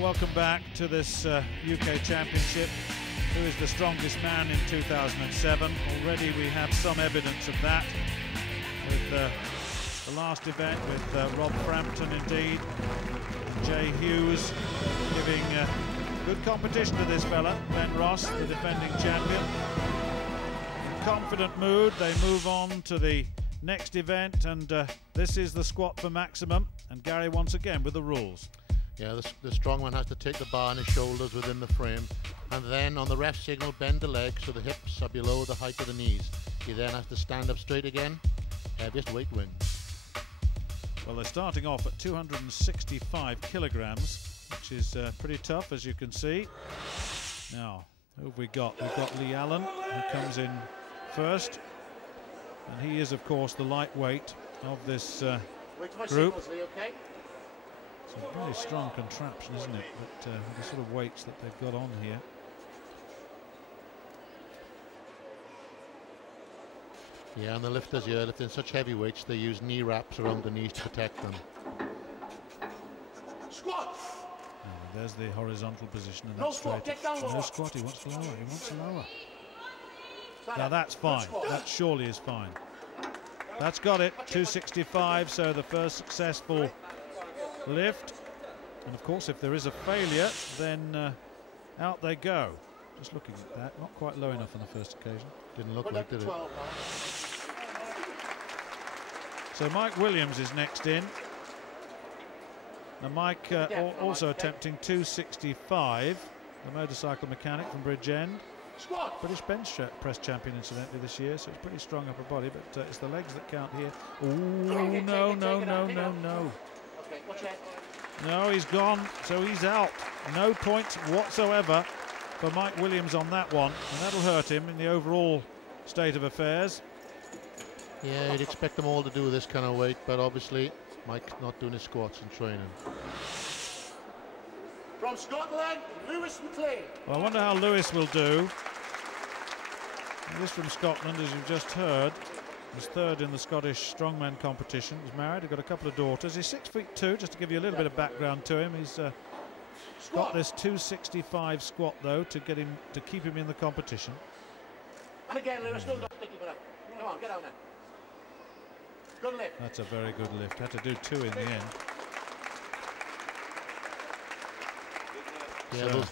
Well, welcome back to this UK Championship. Who is the strongest man in 2007? Already we have some evidence of that with the last event with Rob Frampton, indeed. Jay Hughes giving good competition to this fella, Ben Ross, the defending champion. In confident mood, they move on to the next event, and this is the squat for maximum. And Gary once again with the rules. Yeah, the strongman has to take the bar on his shoulders within the frame, and then on the ref signal bend the legs so the hips are below the height of the knees. He then has to stand up straight again. Heaviest weight wins. Well, they're starting off at 265 kilograms, which is pretty tough, as you can see. Now, who have we got? We've got Lee Allen, who comes in first, and he is, of course, the lightweight of this group. It's a very strong contraption, isn't it? But the sort of weights that they've got on here. Yeah, and the lifters here, lifting such heavy weights, they use knee wraps around the knees to protect them. Squat! Oh, there's the horizontal position, and that's straight. No squat, he wants to lower, he wants to lower. Now that's fine, that surely is fine. That's got it, 265, so the first successful lift. And of course, if there is a failure, then out they go. Just looking at that, not quite low enough on the first occasion. Didn't look like, did it? So Mike Williams is next in. Now Mike also attempting 265, the motorcycle mechanic from Bridgend. British bench press champion incidentally this year, so it's pretty strong upper body, but it's the legs that count here. Oh, no, no, no, no, no. No, he's gone, so he's out. No points whatsoever for Mike Williams on that one, and that'll hurt him in the overall state of affairs. Yeah, you'd expect them all to do this kind of weight, but obviously Mike's not doing his squats in training. From Scotland, Lewis McLean. Well, I wonder how Lewis will do. This from Scotland, as you've just heard, was third in the Scottish strongman competition. He's married, he's got a couple of daughters. He's 6'2", just to give you a little bit of background to him. He's got this 265 squat though to keep him in the competition. And again, Lewis, still not thinking about it. Come on, get down there. Good lift. That's a very good lift. Had to do two in the end. Yeah, so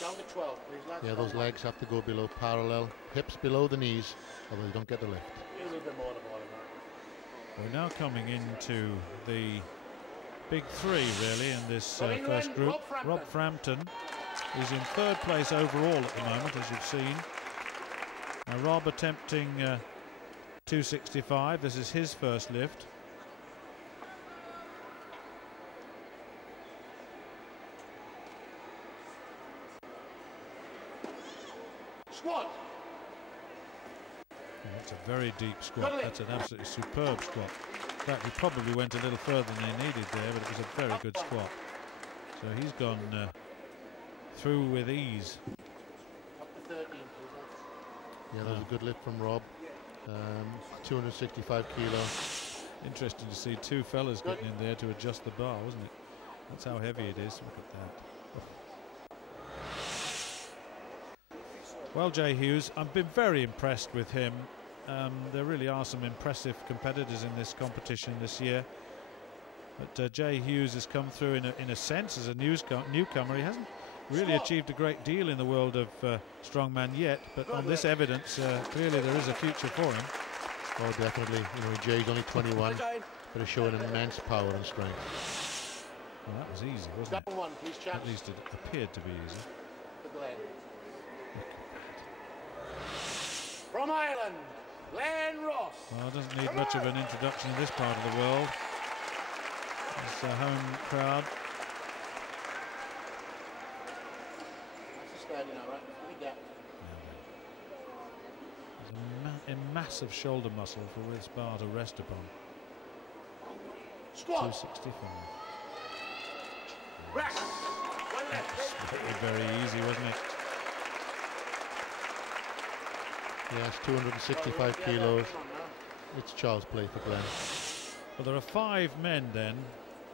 down to 12, please, lads. Yeah, those legs have to go below parallel, hips below the knees, otherwise you don't get the lift. A little bit more than we're now coming into the big three, really, in this first group. Rob Frampton is in third place overall at the moment, as you've seen. Now, Rob attempting 265. This is his first lift. Squat. That's a very deep squat. That's an absolutely superb squat. In fact, he probably went a little further than he needed there, but it was a very good squat. So he's gone through with ease. Yeah, that was a good lift from Rob. 265 kilos. Interesting to see two fellas getting in there to adjust the bar, wasn't it? That's how heavy it is. Look at that. Well, Jay Hughes, I've been very impressed with him. There really are some impressive competitors in this competition this year. But Jay Hughes has come through in a sense as a newcomer. He hasn't really achieved a great deal in the world of strongman yet, but on this evidence, clearly there is a future for him. Oh, definitely. You know, Jay's only 21, but he's showing immense power and strength. Well, that was easy, wasn't it? At least it appeared to be easy. From Ireland, Glenn Ross. Well, it doesn't need much of an introduction in this part of the world. It's a home crowd. There's a massive shoulder muscle for this bar to rest upon. Squat. 265. Rest. Very easy, wasn't it? Yes, 265 kilos. It's Charles play for Glenn. Well, there are 5 men then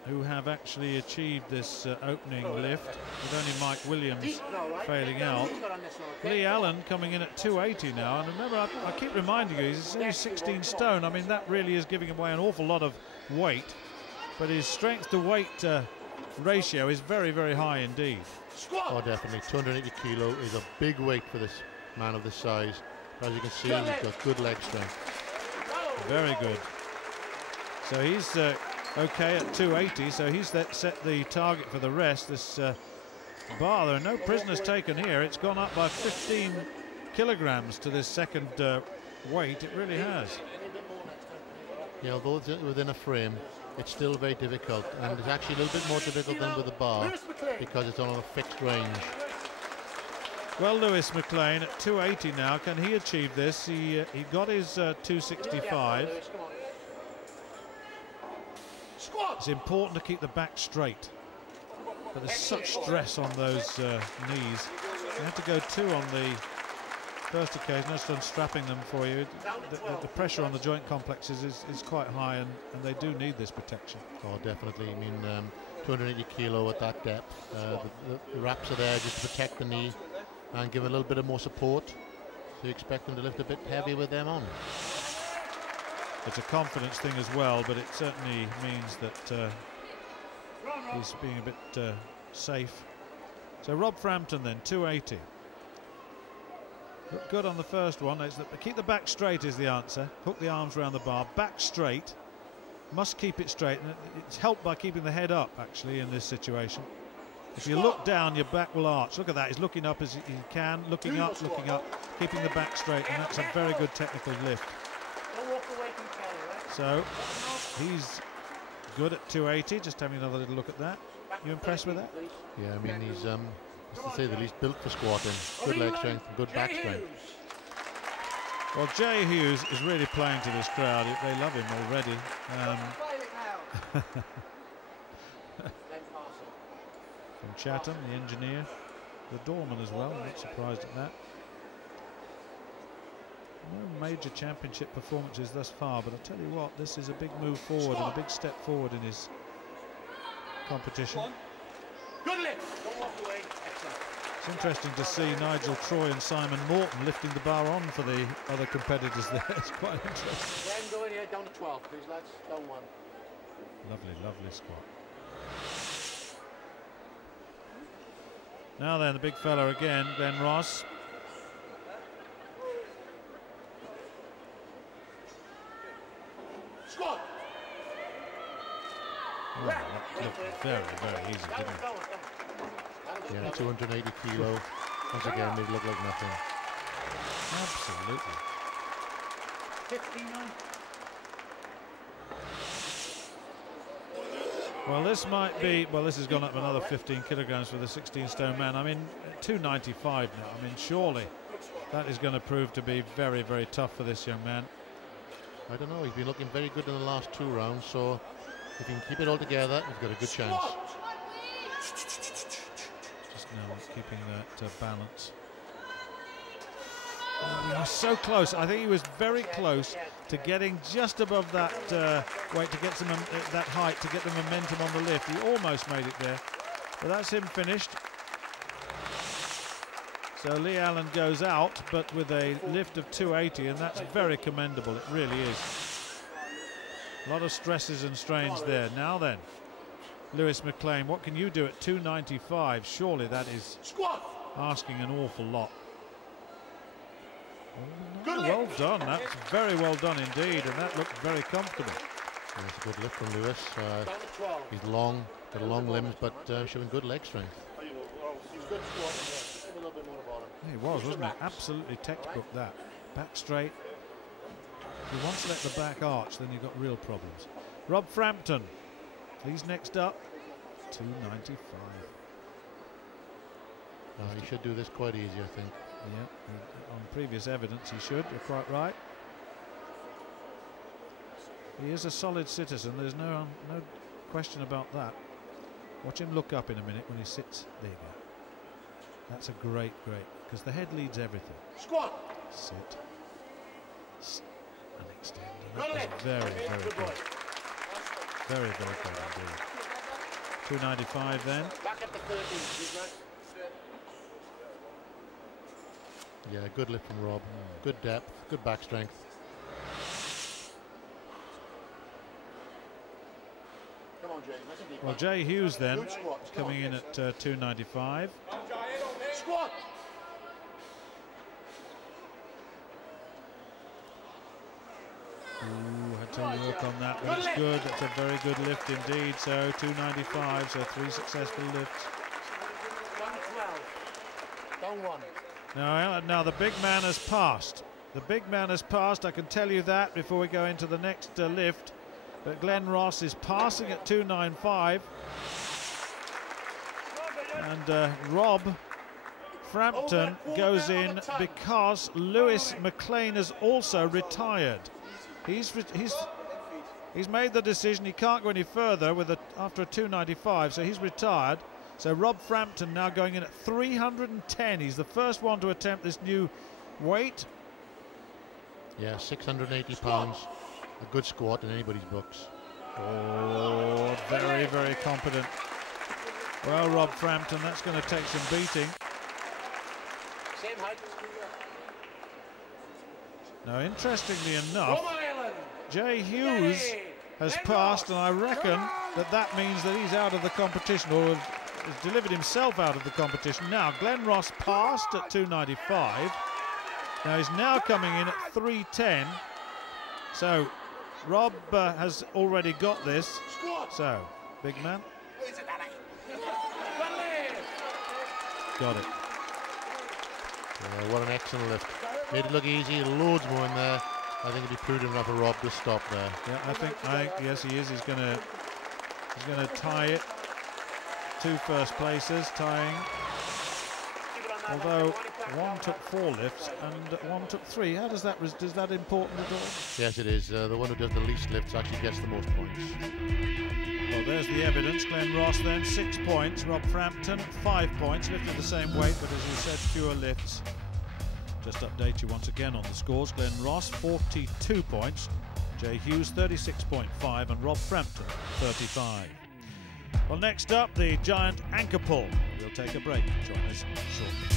who have actually achieved this opening lift, with only Mike Williams failing out. Lee Allen coming in at 280 now, and remember, I keep reminding you, he's only 16 stone. I mean, that really is giving away an awful lot of weight, but his strength to weight ratio is very, very high indeed. Oh, definitely. 280 kilo is a big weight for this man of this size. As you can see, he's got good leg strength. Very good. So he's okay at 280, so he's set the target for the rest. This bar, there are no prisoners taken here. It's gone up by 15 kilograms to this second weight. It really has. Yeah, although it's within a frame, it's still very difficult, and it's actually a little bit more difficult than with the bar because it's on a fixed range. Well, Lewis McLean at 280 now. Can he achieve this? He got his 265. It's important to keep the back straight, but there's such stress on those knees. You have to go 2 on the first occasion, just unstrapping them for you. The pressure on the joint complexes is quite high, and they do need this protection. Oh, definitely. I mean, 280 kilo at that depth. The wraps are there just to protect the knee and give a little bit of more support. So you expect them to lift a bit heavy with them on. It's a confidence thing as well, but it certainly means that he's being a bit safe. So Rob Frampton then, 280. Look good on the first one. Keep the back straight is the answer. Hook the arms around the bar. Back straight. Must keep it straight. And it's helped by keeping the head up, actually, in this situation. If you look down, your back will arch. Look at that. He's looking up as he can. Looking up, keeping the back straight. And that's a very good technical lift. So he's good at 280. Just having another little look at that. You impressed with that? Yeah, I mean, he's to say the least built for squatting. Good leg strength and good back strength. Well, Jay Hughes is really playing to this crowd. They love him already. From Chatham, the engineer, the doorman as well. I'm not surprised at that. No major championship performances thus far, but I'll tell you what, this is a big move forward and a big step forward in his competition. Good lift. Don't walk away. Excellent. It's interesting to see Nigel Troy and Simon Morton lifting the bar on for the other competitors there. It's quite interesting. Then go in here down to 12, please, lads. Down 1. Lovely, lovely squat. Now then, the big fella again, Glenn Ross. Squat. Oh, that looked very, very easy, didn't it? Yeah, 280 kilo. Once again, they look like nothing. Absolutely. 59. Well, this might be, well, this has gone up another 15 kilograms for the 16-stone man. I mean, 295 now. I mean, surely that is going to prove to be very, very tough for this young man. I don't know, he's been looking very good in the last 2 rounds, so if he can keep it all together, he's got a good chance. Just now keeping that balance. Oh, he was so close. I think he was very close to getting just above that weight, to get some that height, to get the momentum on the lift. He almost made it there, but that's him finished. So Lee Allen goes out, but with a lift of 280, and that's very commendable. It really is. A lot of stresses and strains there. Now then, Lewis McLean, what can you do at 295? Surely that is asking an awful lot. Oh, well done. That's very well done indeed, and that looked very comfortable. That's a good lift from Lewis. He's long, got long limbs, but showing good leg strength. He was, wasn't he? Absolutely textbook that. Back straight. If you want to let the back arch, then you've got real problems. Rob Frampton, he's next up. 295. He should do this quite easy, I think. Yeah, on previous evidence he should, you're quite right. He is a solid citizen, there's no question about that. Watch him look up in a minute when he sits. There you go. That's a great, because the head leads everything. Squat. Sit. And extend. And that was very, very good. Very, very good indeed. 295 then. Back at the 13, please, right? Yeah, good lift from Rob. Good depth, good back strength. Come on, Jay. Nice and deep. Well, Jay Hughes then coming in at 295. Squat! Ooh, had to work on that, but it's good. That's a very good lift indeed. So 295, so 3 successful lifts. 112. Down 1. Now the big man has passed. The big man has passed, I can tell you that before we go into the next lift. But Glenn Ross is passing at 295. And Rob Frampton goes in because Lewis McLean has also retired. He's made the decision he can't go any further after a 295, so he's retired. So Rob Frampton now going in at 310. He's the first one to attempt this new weight. Yeah, 680 pounds. A good squat in anybody's books. Oh, very, very competent. Well, Rob Frampton, that's going to take some beating. Same height. Now, interestingly enough, Jay Hughes has passed, and I reckon that means that he's out of the competition, or has delivered himself out of the competition. Now, Glenn Ross passed at 295. Now he's now coming in at 310. So Rob has already got this. So, big man. Got it. Yeah, what an excellent lift. Made it look easy, loads more in there. I think it'd be prudent enough for Rob to stop there. Yeah, I think yes, he is. He's gonna tie it. 2 first places, tying. Although one took 4 lifts and one took 3. How does that is that important at all? Yes, it is. The one who does the least lifts actually gets the most points. Well, there's the evidence. Glenn Ross then 6 points. Rob Frampton 5 points, lifted the same weight, but as you said, fewer lifts. Just update you once again on the scores. Glenn Ross 42 points, Jay Hughes 36.5, and Rob Frampton 35. Well, next up, the giant anchor pull. We'll take a break. Join us shortly.